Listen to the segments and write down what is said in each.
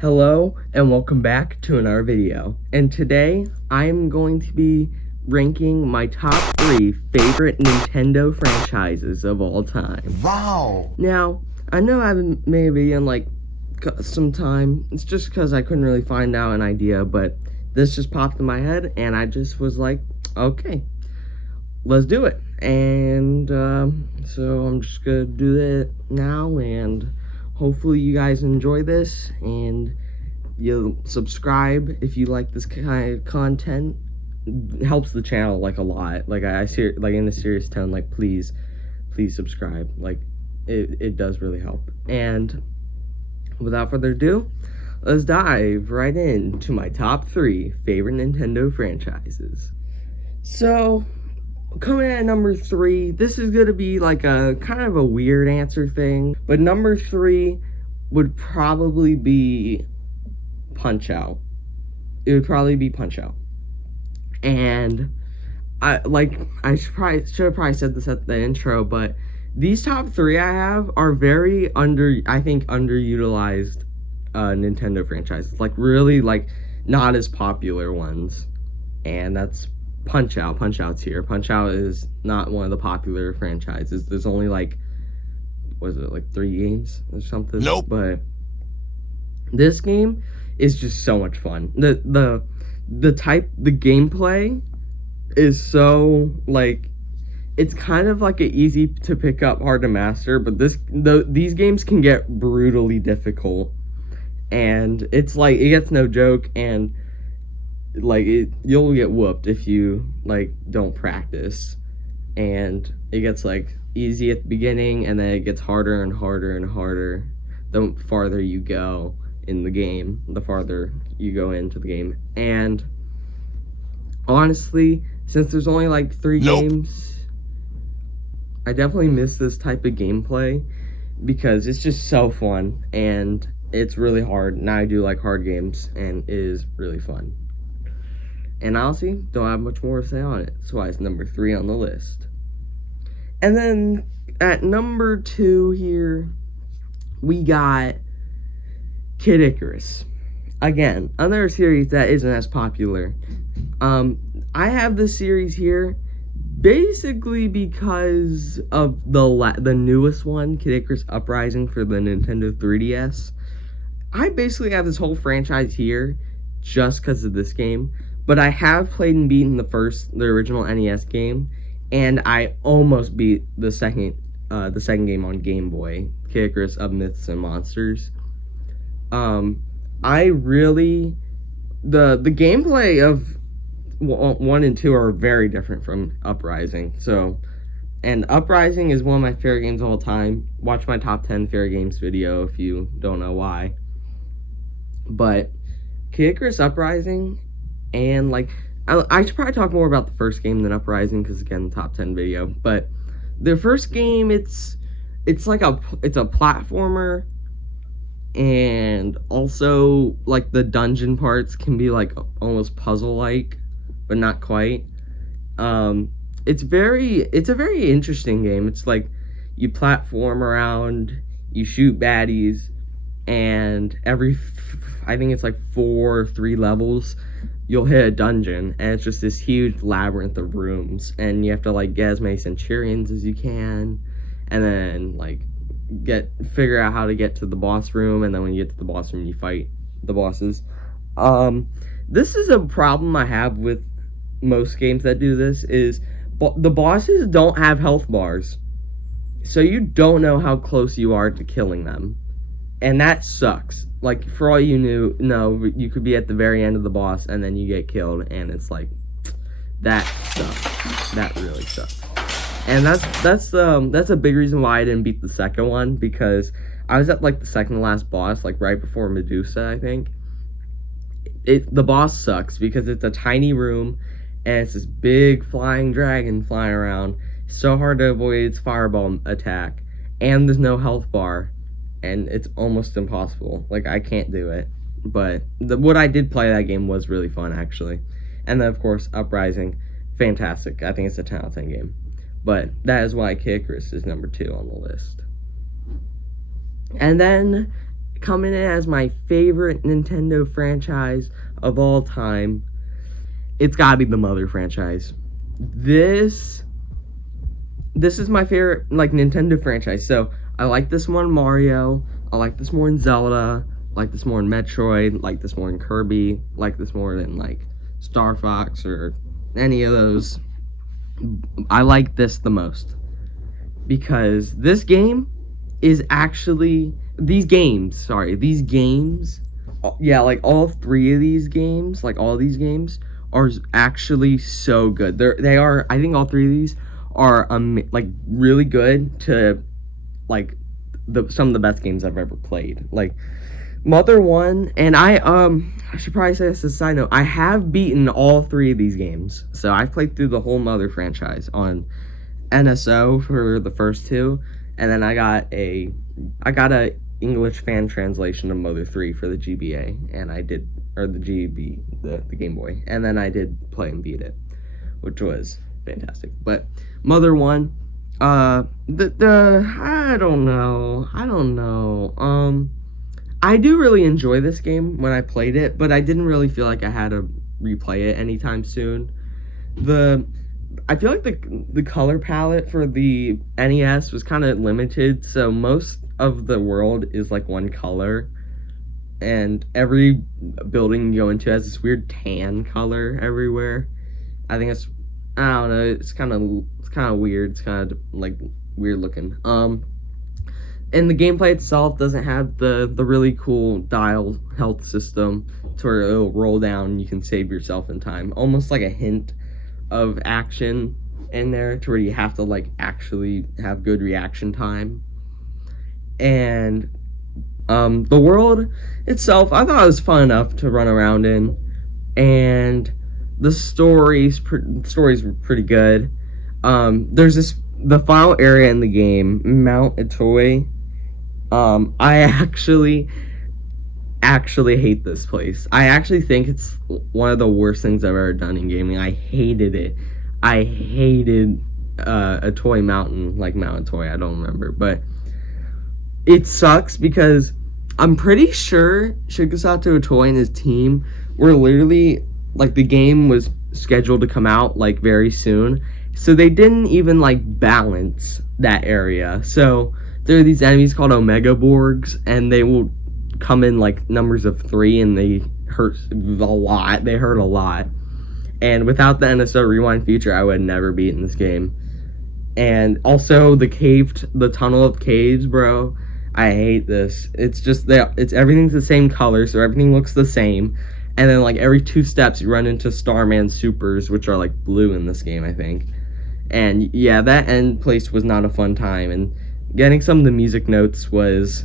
Hello and welcome back to another video. And today I'm going to be ranking my top 3 favorite Nintendo franchises of all time. Wow! Now, I know I haven't made a video in like some time. It's just because I couldn't really find out an idea, but this just popped in my head and I just was like, okay, let's do it. And so I'm just gonna do it now, and hopefully you guys enjoy this and you'll subscribe if you like this kind of content. It helps the channel like a lot. Like I see, like in a serious tone, like please subscribe. Like it does really help. And without further ado, let's dive right into my top 3 favorite Nintendo franchises. So coming in at number 3, this is gonna be like a kind of a weird answer thing, but number 3 would probably be Punch-Out. It would probably be Punch-Out. And I should have probably said this at the intro, but these top 3 I have are very underutilized Nintendo franchises, like really like not as popular ones, and that's Punch-Out. Punch-Out's here. Punch-Out is not one of the popular franchises. There's only like, what is it, like 3 games or something? Nope. But this game is just so much fun. The gameplay is so like, it's kind of like a easy to pick up, hard to master, but these games can get brutally difficult, and it's like it gets no joke, and like you'll get whooped if you like don't practice, and it gets like easy at the beginning and then it gets harder and harder and harder the farther you go in the game, the farther you go into the game. And honestly, since there's only like 3 games, I definitely miss this type of gameplay because it's just so fun and it's really hard, and I do like hard games, and it is really fun. And honestly, don't have much more to say on it. That's why it's number 3 on the list. And then at number 2 here, we got Kid Icarus. Again, another series that isn't as popular. I have this series here basically because of the newest one, Kid Icarus Uprising for the Nintendo 3DS. I basically have this whole franchise here just because of this game. But I have played and beaten the original NES game, and I almost beat the second game on Game Boy, Kid Icarus of Myths and Monsters. I really, the gameplay of 1 and 2 are very different from Uprising. So, and Uprising is one of my favorite games of all time. Watch my top 10 favorite games video if you don't know why. But Kid Icarus Uprising, and like I should probably talk more about the first game than Uprising because again, the top 10 video. But the first game, it's like a platformer, and also like the dungeon parts can be like almost puzzle like, but not quite. It's a very interesting game. It's like you platform around, you shoot baddies, and I think it's like 4 or 3 levels, you'll hit a dungeon, and it's just this huge labyrinth of rooms, and you have to like get as many Centurions as you can, and then like figure out how to get to the boss room, and then when you get to the boss room, you fight the bosses. This is a problem I have with most games that do this, is the bosses don't have health bars, so you don't know how close you are to killing them, and that sucks. Like, for all you know, you could be at the very end of the boss and then you get killed, and it's like, that sucks. That really sucks. And that's a big reason why I didn't beat the second one, because I was at like the second to last boss, like right before Medusa, I think. The boss sucks because it's a tiny room and it's this big flying dragon flying around. It's so hard to avoid its fireball attack, and there's no health bar. And it's almost impossible. Like, I can't do it. But what I did play that game was really fun, actually. And then, of course, Uprising, fantastic. I think it's a 10 out of 10 game. But that is why Kid Icarus is number 2 on the list. And then coming in as my favorite Nintendo franchise of all time, it's gotta be the Mother franchise. This is my favorite like Nintendo franchise. So I like this more in Mario. I like this more in Zelda. I like this more in Metroid. I like this more in Kirby. I like this more than like Star Fox or any of those. I like this the most because this game is actually these games, yeah, like all three of these games, like all these games are actually so good. They are. I think all three of these are like really good to like some of the best games I've ever played. Like Mother 1, and I should probably say this as a side note. I have beaten all three of these games, so I've played through the whole Mother franchise on NSO for the first two, and then I got a English fan translation of Mother 3 for the GBA, and I did, or the GB, the Game Boy, and then I did play and beat it, which was fantastic. But Mother 1, I don't know, I do really enjoy this game when I played it, but I didn't really feel like I had to replay it anytime soon. I feel like the color palette for the NES was kind of limited, so most of the world is like one color, and every building you go into has this weird tan color everywhere. I think I don't know, it's kind of weird. It's kind of like weird looking. And the gameplay itself doesn't have the really cool dial health system to where it'll roll down and you can save yourself in time. Almost like a hint of action in there to where you have to like actually have good reaction time. And the world itself, I thought it was fun enough to run around in, and the stories were pretty good. There's the final area in the game, Mount Itoy. I actually hate this place. I actually think it's one of the worst things I've ever done in gaming. I hated it. I hated Itoy Mountain, like Mount Itoy, I don't remember, but it sucks because I'm pretty sure Shigesato Itoy and his team were literally, like, the game was scheduled to come out, like, very soon, so they didn't even, like, balance that area. So there are these enemies called Omega Borgs, and they will come in like numbers of 3, and they hurt a lot. They hurt a lot. And without the NSO rewind feature, I would have never beaten this game. And also the tunnel of caves, bro. I hate this. It's just everything's the same color, so everything looks the same. And then like every 2 steps, you run into Starman Supers, which are like blue in this game, I think. And yeah, that end place was not a fun time. And getting some of the music notes was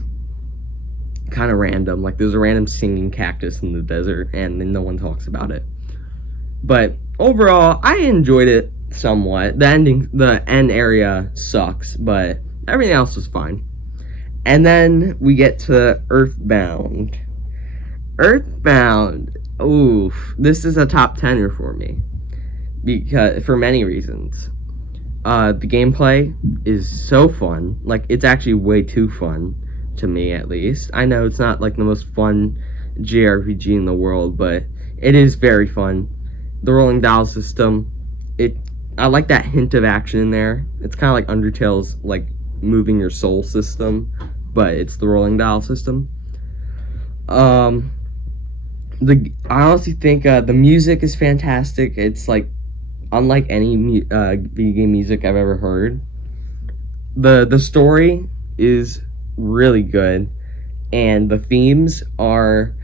kind of random. Like there's a random singing cactus in the desert, and then no one talks about it. But overall, I enjoyed it somewhat. The end area sucks, but everything else was fine. And then we get to Earthbound. Oof, this is a top 10er for me because for many reasons. The gameplay is so fun. Like, it's actually way too fun, to me at least. I know it's not like the most fun JRPG in the world, but it is very fun. The rolling dial system, I like that hint of action in there. It's kind of like Undertale's like moving your soul system, but it's the rolling dial system. I honestly think the music is fantastic. It's like unlike any video game music I've ever heard. The story is really good, and the themes are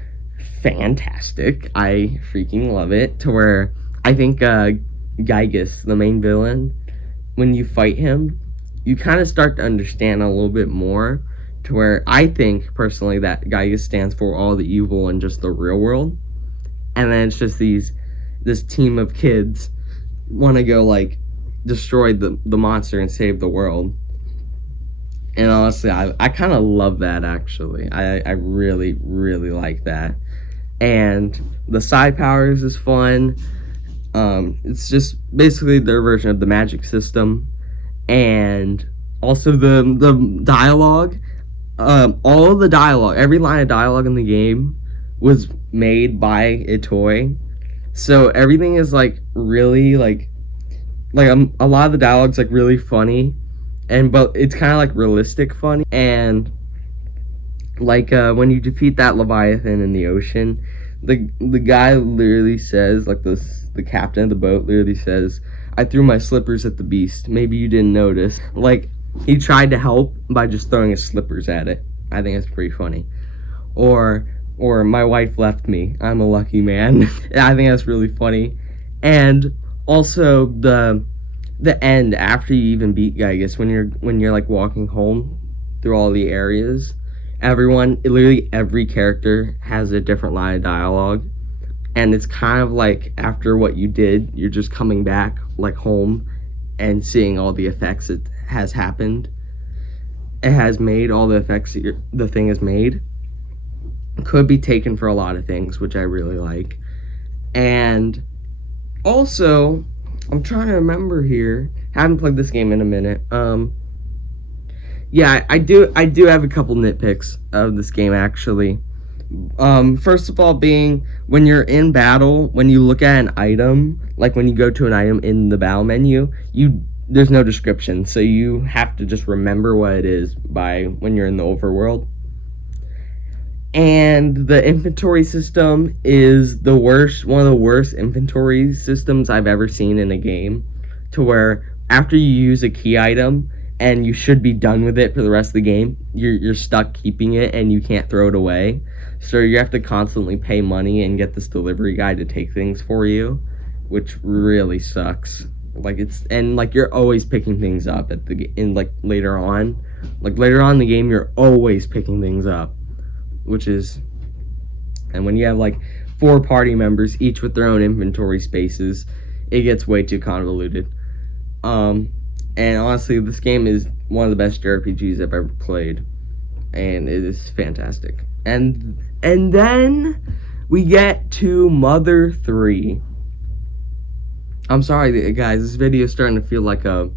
fantastic. I freaking love it, to where I think Gygus, the main villain, when you fight him, you kind of start to understand a little bit more, to where I think personally that Gygus stands for all the evil in just the real world, and then it's just this team of kids want to go like destroy the monster and save the world. And honestly, I kind of love that, actually. I really, really like that. And the side powers is fun. It's just basically their version of the magic system. And also the dialogue. all the dialogue, every line of dialogue in the game was made by Itoi. So everything is like really like a lot of the dialogue's like really funny, and but it's kind of like realistic funny. And like when you defeat that Leviathan in the ocean, the guy literally says, like the captain of the boat literally says, "I threw my slippers at the beast. Maybe you didn't notice." Like he tried to help by just throwing his slippers at it. I think that's pretty funny. Or my wife left me. I'm a lucky man. I think that's really funny. And also the end after you even beat Gygas, when you're like walking home through all the areas, literally every character has a different line of dialogue, and it's kind of like after what you did, you're just coming back like home and seeing all the effects it has happened. It has made all the effects that the thing has made. Could be taken for a lot of things, which I really like. And also, I'm trying to remember here. Haven't played this game in a minute. Yeah, I do have a couple nitpicks of this game actually. First of all, being when you're in battle, when you look at an item, like when you go to an item in the battle menu, there's no description, so you have to just remember what it is by when you're in the overworld. And the inventory system is one of the worst inventory systems I've ever seen in a game, to where after you use a key item and you should be done with it for the rest of the game, you're stuck keeping it and you can't throw it away. So you have to constantly pay money and get this delivery guy to take things for you, which really sucks. Like you're always picking things up later on. Like later on in the game, you're always picking things up, and when you have like 4 party members, each with their own inventory spaces, it gets way too convoluted. And honestly, this game is one of the best JRPGs I've ever played, and it is fantastic. And then we get to Mother 3. I'm sorry, guys, this video is starting to feel like a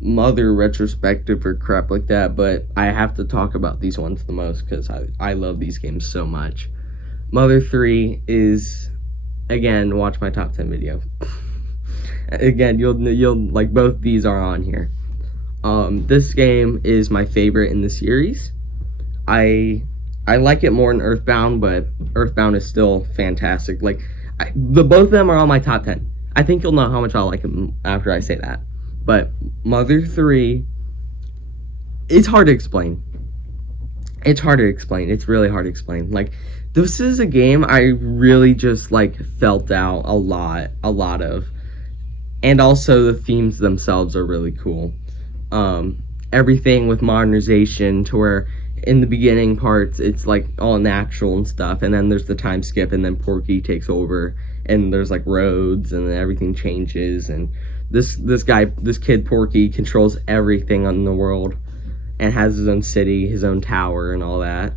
Mother retrospective or crap like that, but I have to talk about these ones the most because I love these games so much. Mother 3 is, again, watch my top 10 video. Again, you'll like, both these are on here. This game is my favorite in the series. I like it more than Earthbound, but Earthbound is still fantastic. Like, both of them are on my top 10. I think you'll know how much I like them after I say that. But Mother 3, it's hard to explain. It's really hard to explain. Like, this is a game I really just like felt out a lot of. And also the themes themselves are really cool. Everything with modernization, to where in the beginning parts it's like all natural and stuff, and then there's the time skip, and then Porky takes over, and there's like roads, and then everything changes, and this kid Porky controls everything in the world and has his own city, his own tower, and all that,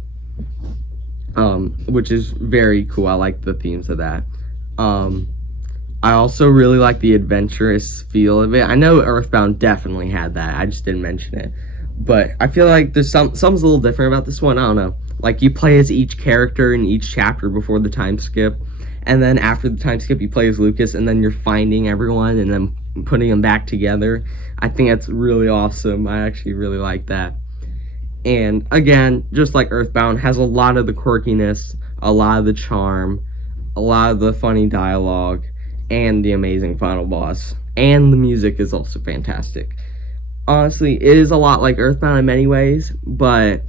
which is very cool. I like the themes of that. I also really like the adventurous feel of it. I know Earthbound definitely had that, I just didn't mention it, but I feel like there's something's a little different about this one. I don't know, like you play as each character in each chapter before the time skip, and then after the time skip you play as Lucas, and then you're finding everyone and then putting them back together. I think that's really awesome. I actually really like that. And again, just like Earthbound, has a lot of the quirkiness, a lot of the charm, a lot of the funny dialogue, and the amazing final boss. And the music is also fantastic. Honestly, it is a lot like Earthbound in many ways, but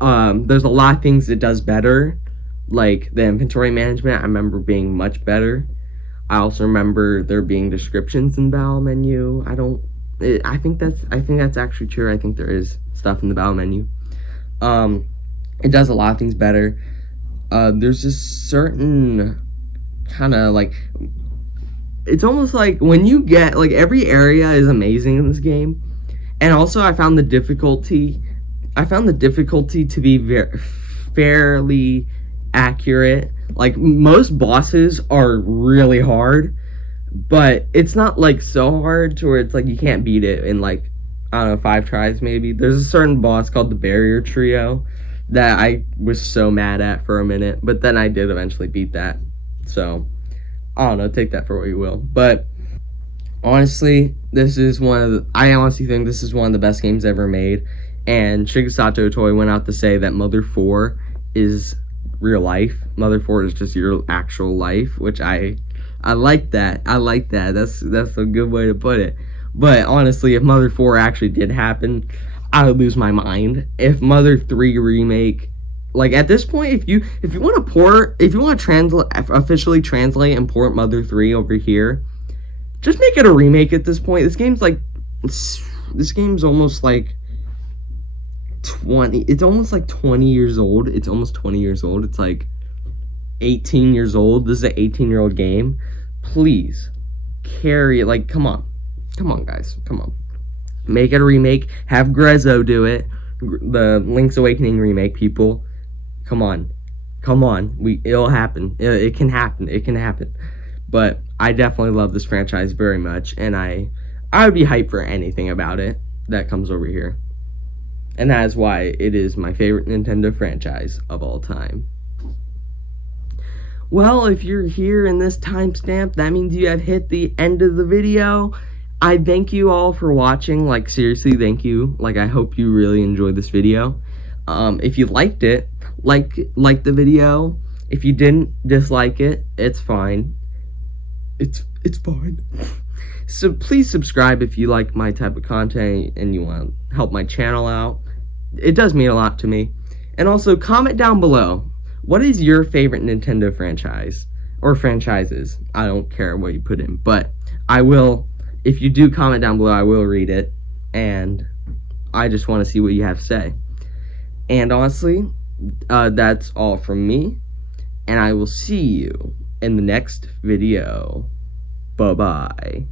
there's a lot of things it does better. Like the inventory management, I remember being much better. I also remember there being descriptions in the battle menu. I think that's actually true. I think there is stuff in the battle menu. It does a lot of things better. There's this certain kind of like, it's almost like when you get, like, every area is amazing in this game. And also I found the difficulty to be fairly accurate. Like, most bosses are really hard, but it's not like so hard to where it's like you can't beat it in like I don't know, 5 tries maybe. There's a certain boss called the Barrier Trio that I was so mad at for a minute, but then I did eventually beat that. So, I don't know, take that for what you will. But honestly, I honestly think this is one of the best games ever made. And Shigesato Itoi went out to say that Mother 4 is real life. Mother 4 is just your actual life, which I like that. I like that. That's a good way to put it. But honestly, if Mother 4 actually did happen, I would lose my mind. If Mother 3 remake, like at this point, if you want to translate, officially translate and port Mother 3 over here, just make it a remake at this point. This game's almost like 20. It's almost like 20 years old. It's almost 20 years old. It's like 18 years old. This is an 18-year-old game. Please carry it. Like, come on, guys, come on. Make it a remake. Have Grezzo do it. The Link's Awakening remake. People, come on. It'll happen. It can happen. It can happen. But I definitely love this franchise very much, and I would be hyped for anything about it that comes over here. And that is why it is my favorite Nintendo franchise of all time. Well, if you're here in this timestamp, that means you have hit the end of the video. I thank you all for watching. Like, seriously, thank you. Like, I hope you really enjoyed this video. If you liked it, like the video. If you didn't dislike it, it's fine. It's fine. So please subscribe if you like my type of content and you want to help my channel out. It does mean a lot to me. And also comment down below, what is your favorite Nintendo franchise or franchises? I don't care what you put in, but I will, if you do comment down below, I will read it, and I just want to see what you have to say. And honestly, that's all from me, and I will see you in the next video. Bye-bye.